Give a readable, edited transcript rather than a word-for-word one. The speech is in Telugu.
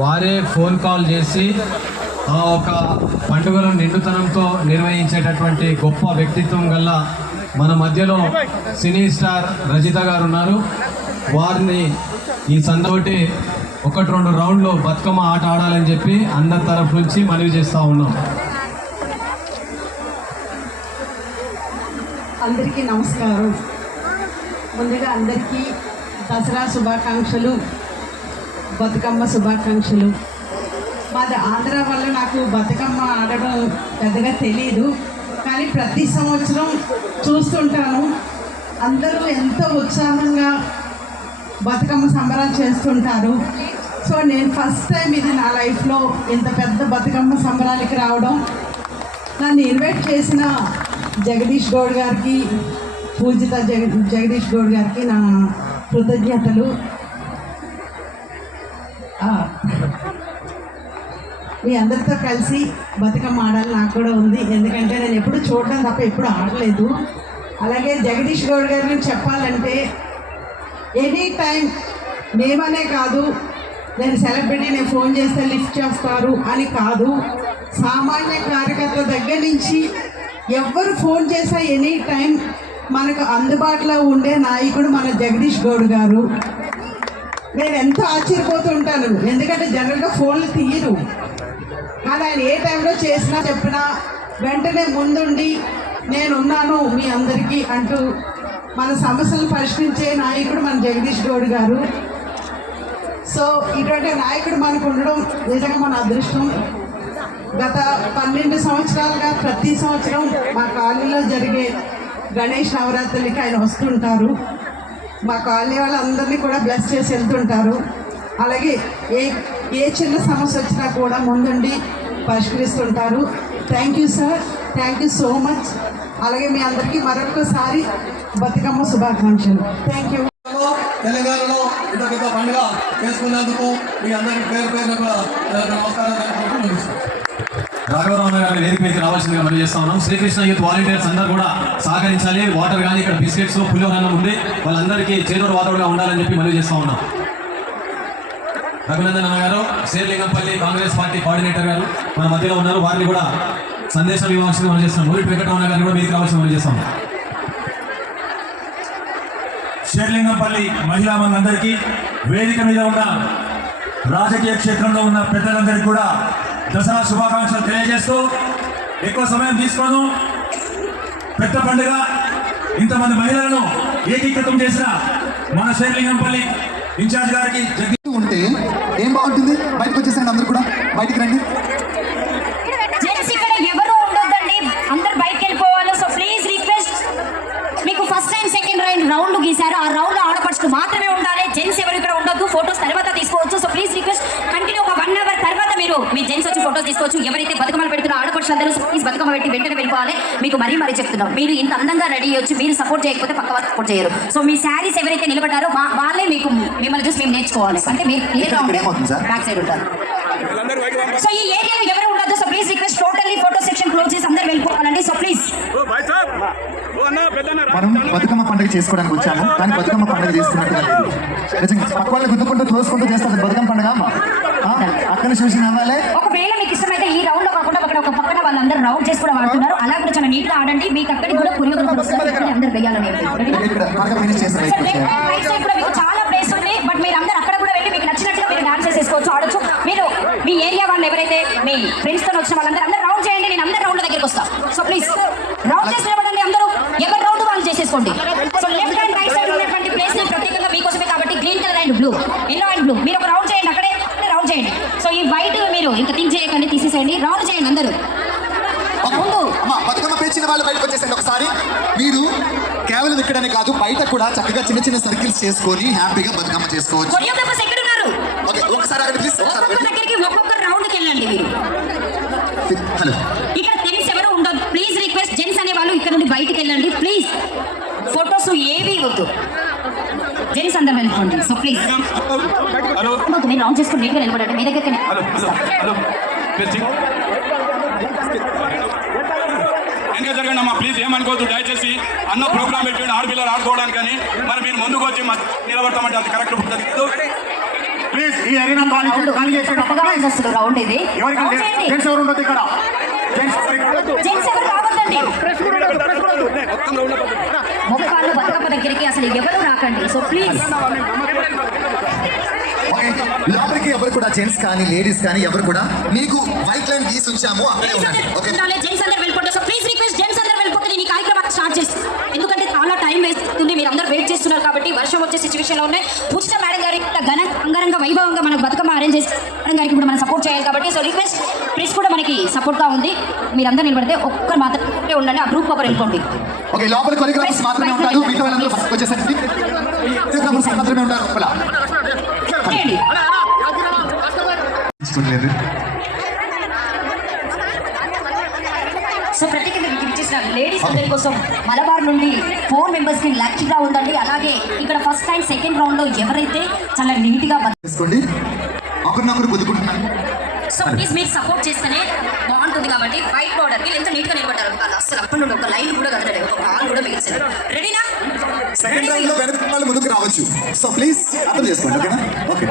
వారే ఫోన్ కాల్ చేసి ఆ ఒక పండుగలను నిండుతనంతో నిర్వహించేటటువంటి గొప్ప వ్యక్తిత్వం గల మన మధ్యలో సినీ స్టార్ రజిత గారు ఉన్నారు. వారిని ఈ సందోటి 1-2 రౌండ్లు బతుకమ్మ ఆట ఆడాలని చెప్పి అందరి తరఫు నుంచి మనవి చేస్తూ ఉన్నాం. అందరికీ నమస్కారం. ముందుగా అందరికీ దసరా శుభాకాంక్షలు, బతుకమ్మ శుభాకాంక్షలు. మాది ఆంధ్ర వల్ల నాకు బతుకమ్మ ఆడడం పెద్దగా తెలియదు, కానీ ప్రతి సంవత్సరం చూస్తుంటాను. అందరూ ఎంతో ఉత్సాహంగా బతుకమ్మ సంబరాలు చేస్తుంటారు. సో నేను ఫస్ట్ టైం ఇది నా లైఫ్లో ఇంత పెద్ద బతుకమ్మ సంబరాలకి రావడం. నన్ను ఇన్వైట్ చేసిన జగదీష్ గౌడ్ గారికి, పూజిత జగదీష్ గౌడ్ గారికి నా కృతజ్ఞతలు. మీ అందరితో కలిసి బతుకమ్మ ఆడాలి నాకు కూడా ఉంది, ఎందుకంటే నేను ఎప్పుడు చూడడం తప్ప ఎప్పుడు ఆడలేదు. అలాగే జగదీష్ గౌడ్ గారి గురించి చెప్పాలంటే ఎనీ టైం మేమనే కాదు, నేను సెలబ్రిటీ, నేను ఫోన్ చేస్తే లిఫ్ట్ చేస్తారు అని కాదు, సామాన్య కార్యకర్తల దగ్గర నుంచి ఎవరు ఫోన్ చేసా ఎనీ టైం మనకు అందుబాటులో ఉండే నాయకుడు మన జగదీష్ గౌడ్ గారు. నేను ఎంతో ఆశ్చర్యపోతుంటాను, ఎందుకంటే జనరల్గా ఫోన్లు తీయరు, కానీ ఆయన ఏ టైంలో చేసినా చెప్పినా వెంటనే ముందుండి నేనున్నాను మీ అందరికీ అంటూ మన సమస్యలను పరిష్కరించే నాయకుడు మన జగదీష్ గౌడ్ గారు. సో ఇటువంటి నాయకుడు మనకు ఉండడం నిజంగా మన అదృష్టం. గత 12 సంవత్సరాలుగా ప్రతి సంవత్సరం మా కాలనీలో జరిగే గణేష్ నవరాత్రులకి ఆయన వస్తుంటారు. మా కాలనీ వాళ్ళందరినీ కూడా బ్లెస్ చేసి వెళ్తుంటారు. అలాగే ఏ చిన్న సమస్య వచ్చినా కూడా ముందుండి పరిష్కరిస్తుంటారు. Thank you sir, thank you so much. అలాగే మీ అందరికీ మరొకసారి బతుకమ్మ శుభాకాంక్షలు. Thank you. తెలంగాణలో ఇంత పెద్ద పండుగ చేసుకున్నందుకు మీ అందరికీ పేరు పేరున కూడా నమస్కారం. రాఘవరావు గారిని వేదికపైకి రావాల్సిందిగా మనం చేస్తా ఉన్నాం. శ్రీకృష్ణ యూత్ వాలంటీర్స్ అందరూ కూడా సహకరించాలి. వాటర్ కానీ ఇక్కడ బిస్కెట్స్, పులిహోరన్నం ఉంది, వాళ్ళందరికీ చేదోడు వాతోడుగా ఉండాలని చెప్పి మనం చేస్తా ఉన్నాం. రఘునందన్ అన్న గారు, శేర్లింగంపల్లి కాంగ్రెస్ పార్టీ కోఆర్డినేటర్ గారు మన మధ్యలో ఉన్నారు. వారిని కూడా సందేశం ఇవ్వాల్సింది మనం చేస్తాం. ఊరి వెంకటరమణ గారిని కూడా మీదకి రావాల్సింది మనం చేస్తాం. శేర్లింగంపల్లి మహిళా మనందరికీ, వేదిక మీద ఉన్న రాజకీయ క్షేత్రంలో ఉన్న పెద్దలందరికీ కూడా దసరా శుభాకాంక్షలు తెలియజేస్తూ, ఎక్కువ సమయం తీసుకోను, పెద్ద పండుగ, ఇంతమంది మహిళలను ఏకీకృతం చేసిన మన శేర్లింగంపల్లి ఇన్ఛార్జ్ గారికి ఉంటే ఏం బాగుంటుంది. బయటకు వచ్చేసండి, అందరూ కూడా బయటికి రండి. ఎవరు ఉండొద్దండి, అందరు బయటకు వెళ్ళిపోవాలి. సో ప్లీజ్ రిక్వెస్ట్, మీకు ఫస్ట్ టైం సెకండ్ రౌండ్ గీశారు, ఆ రౌండ్ లో ఆడపడుచులు మాత్రమే ఉండాలి. జెంట్స్ ఎవరు ఇక్కడ ఉండొద్దు, ఫోటోస్ తర్వాత తీసుకోవచ్చు. సో ప్లీజ్ రిక్వెస్ట్, కంటిన్యూ ఒక 1 అవర్ తర్వాత మీరు మీ జెంట్స్ వచ్చి ఫోటోస్ తీసుకోవచ్చు. ఎవరైతే బతుకమ్మలు పెడుతున్న ఆడపడుచులు అందరూ ప్లీజ్ బతుకమ్మ పెట్టి వెంటనే వెళ్ళిపోవాలి. మీకు మరీ చెప్తున్నాం, మీరు ఇంత అందంగా రెడీ వచ్చి మీరు సపోర్ట్ చేయకపోతే పక్క వాళ్ళు సపోర్ట్ చేయరు. సో మీ శారీస్ ఎవరైతే నిలబడ్డారో వాళ్ళే మిమ్మల్ని చూసి మేము నేర్చుకోవాలి. అంటే మీరు బ్యాక్ సైడ్ ఉంటారు. సో ఈ ఏరియాలో ఎవరు ఉండదు. So please request, totally photo section close చేసి అందరు వెళ్ళిపోవాలండి. సో ప్లీజ్, మనం బతుకమ్మ పండుగ చేసుకోవడానికి వచ్చాము, కానీ బతుకమ్మ పండుగ చేసుకున్నట్టు పక్క వాళ్ళు గుద్దుకుంటూ తోసుకుంటూ చేస్తారు బతుకమ్మ పండుగ. అక్కడ చూసి నవ్వాలి. ఒకవేళ మీకు ఇష్టమైతే ఈ రౌండ్ లో కాకుండా ఒక పక్కన వాళ్ళందరూ రౌండ్ చేసి కూడా ఆడుతున్నారు, అలా కూడా చాలా నీట్ గా ఆడండి. మీకు అక్కడికి కూడా అందరు వేయాలని కూడా మీకు చాలా ప్లేస్ ఉంది, బట్ మీరు అందరూ అక్కడ కూడా వెళ్ళి మీకు నచ్చినట్టుగా మీరు డాన్స్ చేసుకోవచ్చు, ఆడొచ్చు. మీరు మీ ఏరియా వాళ్ళు ఎవరైతే మీ ఫ్రెండ్స్ తో వచ్చిన వాళ్ళందరూ రౌండ్ చేయండి, నేను అందరు రౌండ్ దగ్గరికి వస్తాను. సో ప్లీజ్ రౌండ్ చేసి నిలబడండి, అందరూ ఎవరు రౌండ్ వాళ్ళు చేసేసుకోండి. So left and right side ఉన్నటువంటి ప్లేస్ ప్రత్యేకంగా మీకోసమే కాబట్టి green colour and blue, yellow and blue, మీరు ఒక రౌండ్ చేయండి, అక్కడే రౌండ్ చేయండి. సో ఈ వైట్ మీరు ఇంకా థింక్ చేయకండి, తీసేసేయండి, రౌండ్ చేయండి అందరూ. బతుకమ్మ పేర్చిన వాళ్ళు బయటకు వచ్చేసండి. ఒకసారి మీరు కేవలం ఇక్కడనే కాదు, బయట కూడా చక్కగా చిన్న సర్కిల్స్ చేసుకొని హ్యాపీగా బతుకమ్మ చేసుకోవచ్చు. ఒకసారి దగ్గరికి ఒక్కొక్క రౌండ్కి వెళ్ళండి మీరు. హలో, ఇక్కడ జెంట్స్ ఎవరు ఉండదు, ప్లీజ్ రిక్వెస్ట్, జెంట్స్ అనే వాళ్ళు ఇక్కడ నుండి బయటికి వెళ్ళండి ప్లీజ్. ఫొటోస్ ఏవి వద్దు, జెంట్స్ అందరూ వెళ్ళిపోండి. సో ప్లీజ్ మీరు రౌండ్ చేసుకుని నీట్గా నిలబడండి. మీ దగ్గరికి జరగండి అమ్మా, ప్లీజ్ ఏమనుకోవద్దు దయచేసి. అన్న ప్రోగ్రామ్ పెట్టండి ఆడపిల్లలు ఆడుకోవడానికి, కానీ మరి మీరు ముందుకు వచ్చి నిలబడతామంటే అది కరెక్ట్ ఉంటుంది. ప్లీజ్ ఈ అరీనా ఖాళీ చేసేయండి కొత్తగా ఉంది అసలు రౌండ్ ఇది ఎవరికి Round చేయండి. జెంట్స్ ఎవరు ఉండదు ఇక్కడ జెంట్స్ జెంట్స్ ఎవరు రావద్దండి మొక్కలు బతుకమ్మ దగ్గరికి అసలు ఎవరు రాకండి సో ప్లీజ్ లోపలికి ఎవరు కూడా జెంట్స్ కానీ లేడీస్ కానీ ఎవరు కూడా మీకు వైట్ లైన్ గీసి ఉంచాము అక్కడే ఉండండి ఓకే జెంట్స్ అందరు వెళ్ళిపోతారు సో ప్లీజ్ రిక్వెస్ట్ జెంట్స్ అందరు వెళ్ళిపోతే నేను ఈ కార్యక్రమాన్ని స్టార్ట్ చేస్తాను ఎందుకంటే చాలా టైం వేస్ట్ అవుతుంది మీరు అందరూ వెయిట్ చేస్తున్నారు కాబట్టి వర్షం వచ్చే సిచ్యువేషన్ లో ఉన్నాయి పూజిత మేడం గారి అంగరంగ వైభవంగా మనకు బతుకమ్మ అరేంజ్ చేసి మేడం గారికి కూడా మనం సపోర్ట్ చేయాలి కాబట్టి సో రిక్వెస్ట్ ప్రెస్ కూడా మనకి సపోర్ట్ గా ఉంది మీరందరూ నిలబడితే ఒక్కరు మాత్రమే ఉండండి ఆ గ్రూప్ ఒకరు వెళ్ళిపోండి ఓకే లోపల కొరియోగ్రాఫర్స్ మాత్రమే ఉంటారు మిగతా వాళ్ళందరూ ఫస్ట్ వచ్చేసరికి కొరియోగ్రాఫర్స్ మాత్రమే ఉంటారు లోపల చేయండి చూడలేదు సో ప్రత్యేకంగా ఇచ్చేసిన లేడీస్ అందరి కోసం మలబార్ నుండి 4 మెంబర్స్ కి లక్కీగా ఉందండి అలాగే ఇక్కడ ఫస్ట్ టైం సెకండ్ రౌండ్ లో ఎవరైతే చాలా నీట్ గా తీసుకోండి ఒకరినొకరు కుదుకుంటున్నారు సో ప్లీజ్ మీరు సపోర్ట్ చేస్తేనే బాగుంటుంది కాబట్టి వైట్ బార్డర్ కి ఎంత నీట్ గా నిలబడ్డారు వాళ్ళు అసలు అప్పటి నుండి ఒక లైన్ కూడా కదలలేదు ఒక బాల్ కూడా మిగిల్చారు రెడీనా సెకండ్ రౌండ్ లో వెనక వాళ్ళు ముందుకు రావచ్చు సో ప్లీజ్ అర్థం చేసుకోండి ఓకేనా ఓకే